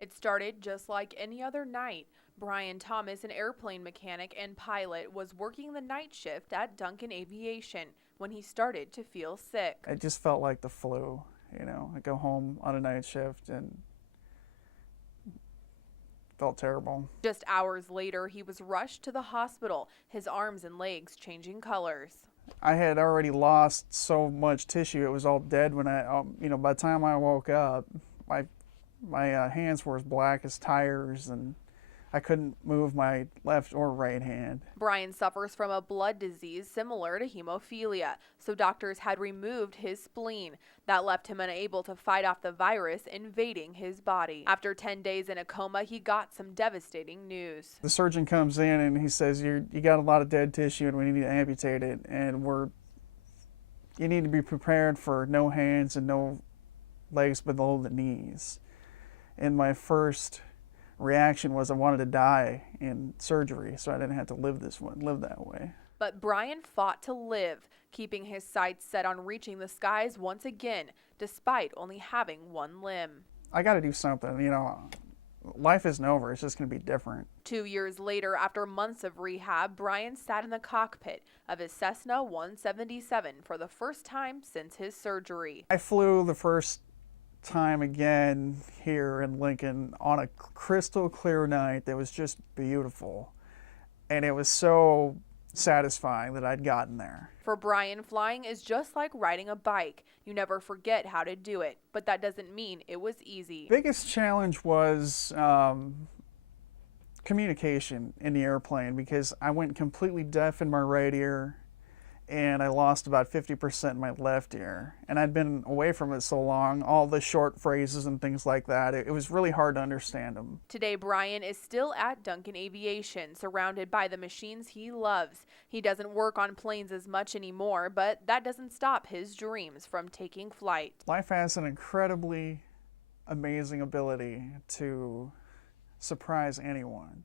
It started just like any other night. Brian Thomas, an airplane mechanic and pilot, was working the night shift at Duncan Aviation when he started to feel sick. It just felt like the flu. I go home on a night shift and felt terrible. Just hours later, he was rushed to the hospital, his arms and legs changing colors. I had already lost so much tissue; it was all dead when by the time I woke up, my hands were as black as tires, and I couldn't move my left or right hand. Brian suffers from a blood disease similar to hemophilia, so doctors had removed his spleen. That left him unable to fight off the virus invading his body. After 10 days in a coma, he got some devastating news. The surgeon comes in and he says, you got a lot of dead tissue and we need to amputate it, and you need to be prepared for no hands and no legs below the knees. And my first reaction was I wanted to die in surgery so I didn't have to live that way. But Brian fought to live, keeping his sights set on reaching the skies once again, despite only having one limb. I got to do something, life isn't over, it's just going to be different. 2 years later, after months of rehab, Brian sat in the cockpit of his Cessna 177 for the first time since his surgery. I flew the first time again here in Lincoln on a crystal clear night that was just beautiful, and it was so satisfying that I'd gotten there. For Brian, flying is just like riding a bike. You never forget how to do it, but that doesn't mean it was easy. Biggest challenge was communication in the airplane, because I went completely deaf in my right ear and I lost about 50% in my left ear. And I'd been away from it so long, all the short phrases and things like that, it was really hard to understand them. Today, Brian is still at Duncan Aviation, surrounded by the machines he loves. He doesn't work on planes as much anymore, but that doesn't stop his dreams from taking flight. Life has an incredibly amazing ability to surprise anyone.